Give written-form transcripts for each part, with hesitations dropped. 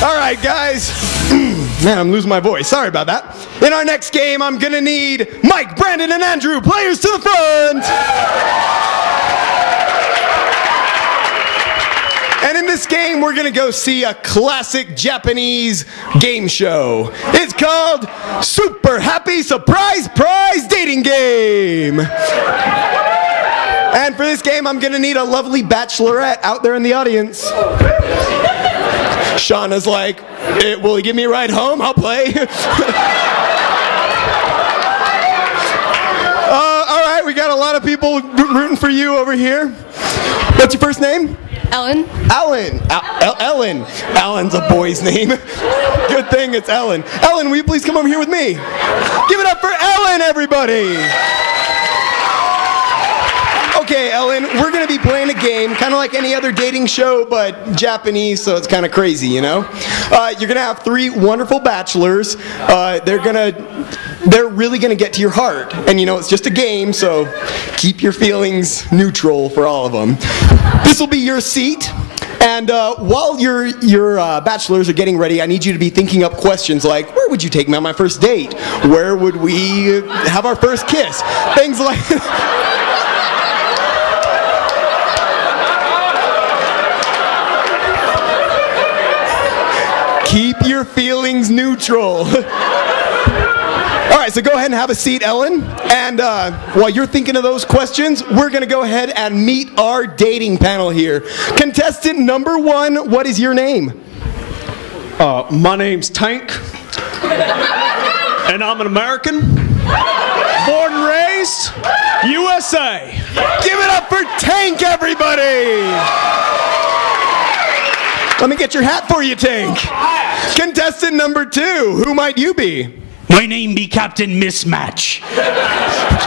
All right, guys. Man, I'm losing my voice. Sorry about that. In our next game, I'm going to need Mike, Brandon, and Andrew, players to the front. And in this game, we're going to go see a classic Japanese game show. It's called Super Happy Surprise Prize Dating Game. And for this game, I'm going to need a lovely bachelorette out there in the audience. Shauna's like, will he give me a ride home? I'll play. All right, we got a lot of people rooting for you over here. What's your first name? Ellen. Ellen. Ellen. Ellen's a boy's name. Good thing it's Ellen. Ellen, will you please come over here with me? Give it up for Ellen, everybody. Okay, Ellen, we're going to be playing a game, kind of like any other dating show, but Japanese, so it's kind of crazy, you know? You're going to have three wonderful bachelors. They're really going to get to your heart. And, you know, it's just a game, so keep your feelings neutral for all of them. This will be your seat. And while your bachelors are getting ready, I need you to be thinking up questions like, where would you take me on my first date? Where would we have our first kiss? Things like... Keep your feelings neutral. All right, so go ahead and have a seat, Ellen. And while you're thinking of those questions, we're going to go ahead and meet our dating panel here. Contestant number 1, what is your name? My name's Tank. And I'm an American. Born and raised, USA. Give it up for Tank, everybody! Let me get your hat for you, Tank. Contestant number 2, who might you be? My name be Capt'n Mismatch.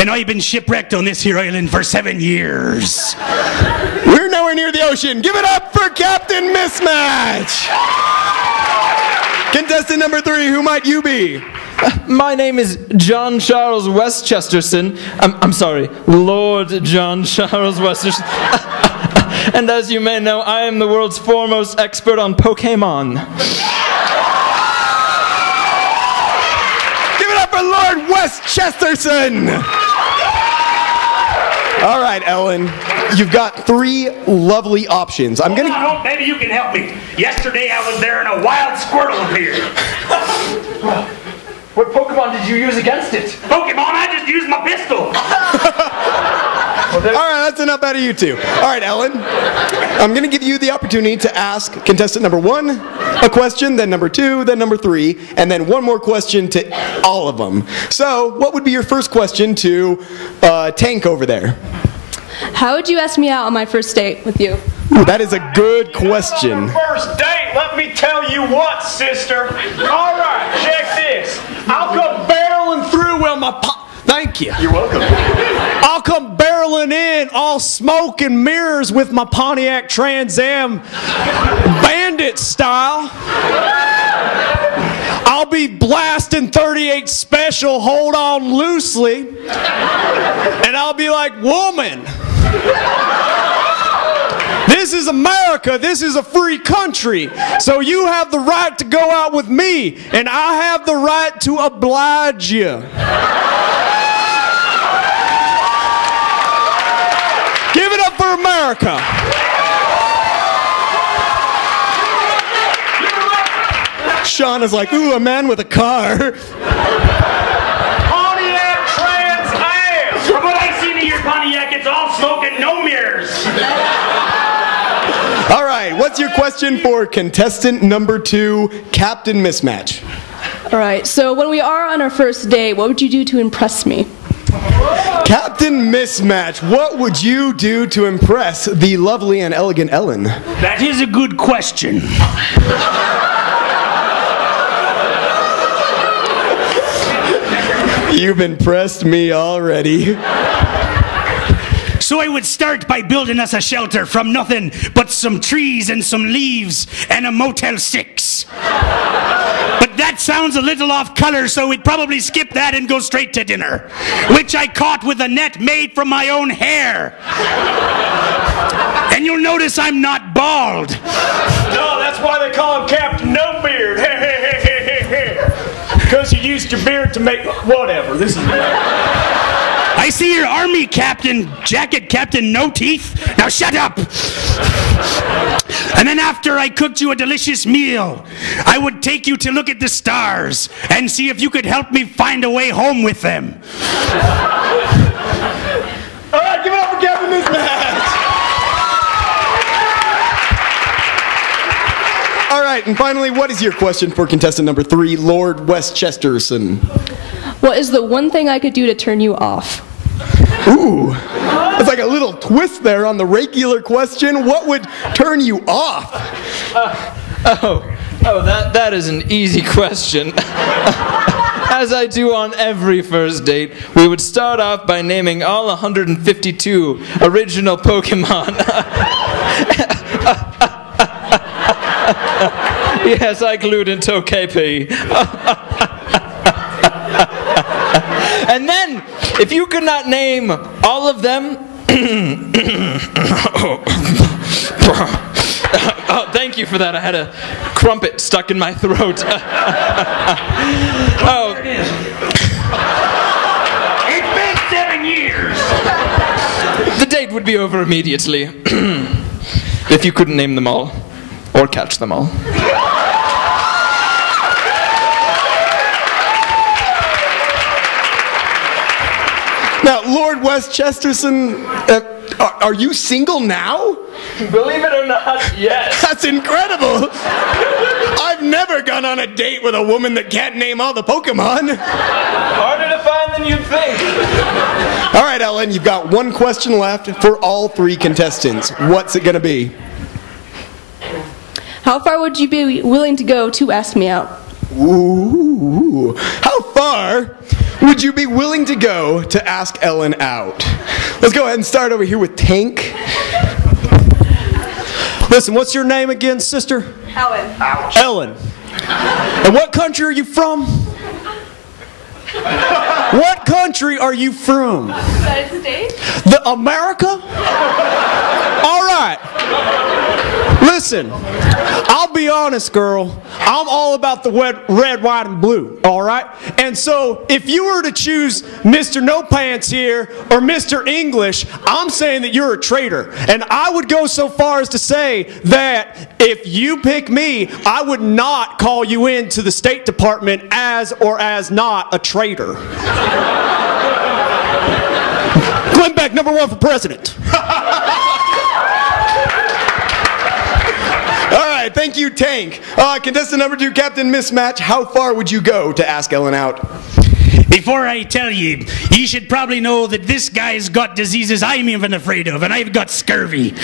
And I've been shipwrecked on this here island for 7 years. We're nowhere near the ocean. Give it up for Capt'n Mismatch. Contestant number 3, who might you be? My name is John Charles Westchesterson. I'm sorry, Lord John Charles Westchesterson. And as you may know, I am the world's foremost expert on Pokemon. Give it up for Lord Westchesterson! All right, Ellen, you've got 3 lovely options. Hold on, maybe you can help me. Yesterday I was there and a wild Squirtle appeared. What Pokemon did you use against it? Pokemon, I just used my pistol. All right, that's enough out of you two. All right, Ellen, I'm going to give you the opportunity to ask contestant number 1 a question, then number 2, then number 3, and then one more question to all of them. So, what would be your first question to Tank over there? How would you ask me out on my first date with you? Ooh, that is a good question. First date, let me tell you what, sister. All right, check this. I'll come barreling through with my Thank you. You're welcome. I'll come barreling in, all smoke and mirrors with my Pontiac Trans Am bandit style. I'll be blasting 38 Special, hold on loosely. And I'll be like, woman, this is America. This is a free country. So you have the right to go out with me, and I have the right to oblige you. Give it up for America. Sean is like, ooh, a man with a car. Pontiac Trans Am. From what I've seen of your Pontiac, it's all smoke and no mirrors. All right, what's your question for contestant number 2, Capt'n Mismatch? All right, so when we are on our first date, what would you do to impress me? Capt'n Mismatch, what would you do to impress the lovely and elegant Ellen? That is a good question. You've impressed me already. So I would start by building us a shelter from nothing but some trees and some leaves and a Motel 6. But that sounds a little off color, so we'd probably skip that and go straight to dinner, which I caught with a net made from my own hair. And And you'll notice I'm not bald. No, that's why they call him Captain No Beard. Because you used your beard to make... Whatever, this is... I see your army captain, jacket captain, no teeth. Now shut up. And then after I cooked you a delicious meal, I would take you to look at the stars and see if you could help me find a way home with them. All right, give it up for Capt'n Mismatch. All right, and finally, what is your question for contestant number 3, Lord Westchesterson? What is the one thing I could do to turn you off? Ooh, it's like a little twist there on the regular question. What would turn you off? That is an easy question. As I do on every first date, we would start off by naming all 152 original Pokemon. Yes, I glued in Togepi. And then, if you could not name all of them... Oh, thank you for that. I had a crumpet stuck in my throat. Oh. There it is. It's been 7 years. The date would be over immediately. If you couldn't name them all. Or catch them all. Now, Lord Westchesterson, are you single now? Believe it or not, yes. That's incredible. I've never gone on a date with a woman that can't name all the Pokemon. Harder to find than you'd think. All right, Ellen, you've got one question left for all 3 contestants. What's it going to be? How far would you be willing to go to ask me out? Ooh, how far would you be willing to go to ask Ellen out? Let's go ahead and start over here with Tank. Listen, what's your name again, sister? Ellen. Ellen. And what country are you from? What country are you from? United States? The America? All right. Listen, I'll be honest, girl. I'm all about the red, white, and blue, all right? And so if you were to choose Mr. No Pants here or Mr. English, I'm saying that you're a traitor. And I would go so far as to say that if you pick me, I would not call you into the State Department as or as not a traitor. Glenn Beck, #1 for president. All right, thank you, Tank. Contestant number 2, Capt'n Mismatch, how far would you go to ask Ellen out? Before I tell you, you should probably know that this guy's got diseases I'm even afraid of, and I've got scurvy.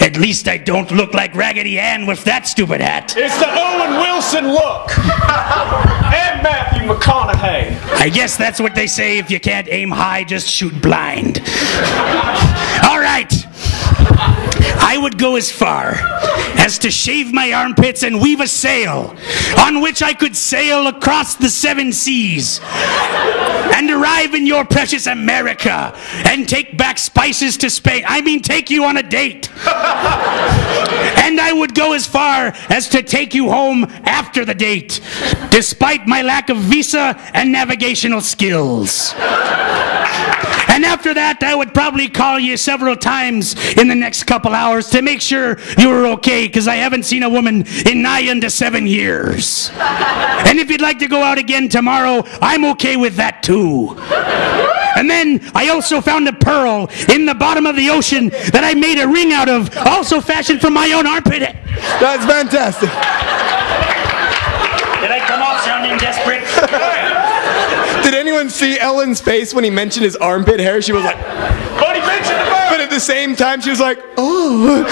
At least I don't look like Raggedy Ann with that stupid hat. It's the Owen Wilson look. And Matthew McConaughey. I guess that's what they say, if you can't aim high, just shoot blind. All right. I would go as far as to shave my armpits and weave a sail on which I could sail across the 7 seas and arrive in your precious America and take back spices to Spain. I mean, take you on a date. And I would go as far as to take you home after the date, despite my lack of visa and navigational skills. And after that, I would probably call you several times in the next couple hours to make sure you were okay, because I haven't seen a woman in nigh unto 7 years. And if you'd like to go out again tomorrow, I'm okay with that too. And then I also found a pearl in the bottom of the ocean that I made a ring out of, also fashioned from my own armpit. That's fantastic. Did I come off sounding desperate? Did anyone see Ellen's face when he mentioned his armpit hair? She was like, But he mentioned the bird. but at the same time she was like, oh.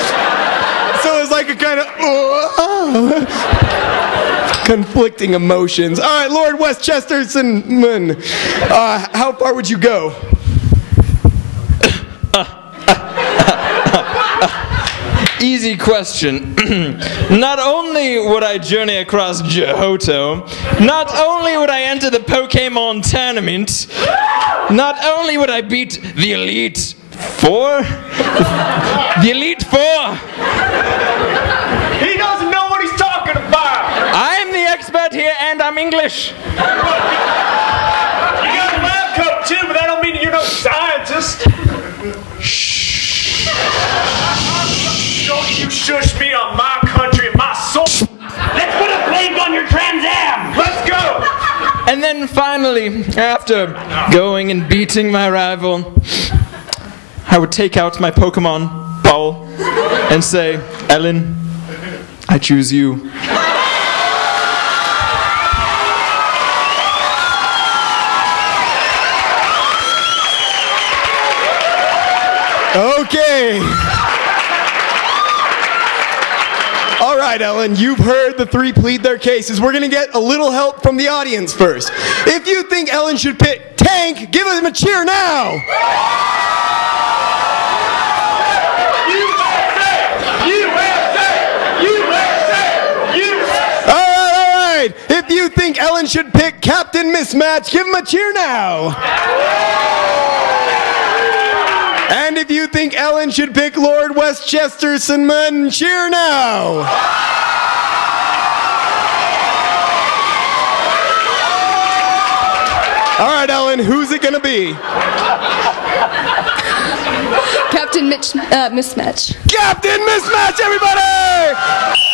So it was like a kind of, oh. Conflicting emotions. All right, Lord Westchesterson, how far would you go? Easy question. Not only would I journey across Johto, not only would I enter the Pokemon tournament, not only would I beat the elite Four? The Elite Four. He doesn't know what he's talking about. I'm the expert here, and I'm English. You got a lab coat too, but that don't mean you're no scientist. Shh. Don't you shush me on my country and my soul. Let's put a plague on your Trans Am. Let's go. And then finally, after going and beating my rival, I would take out my Pokemon ball and say, Ellen, I choose you. Okay. All right, Ellen, you've heard the three plead their cases. We're going to get a little help from the audience first. If you think Ellen should pick Tank, give him a cheer now. All right. If you think Ellen should pick Capt'n Mismatch, give him a cheer now. And if you think Ellen should pick Lord Westchesterson, cheer now. All right, Ellen, who's it gonna be? Capt'n Mismatch. Capt'n Mismatch, everybody!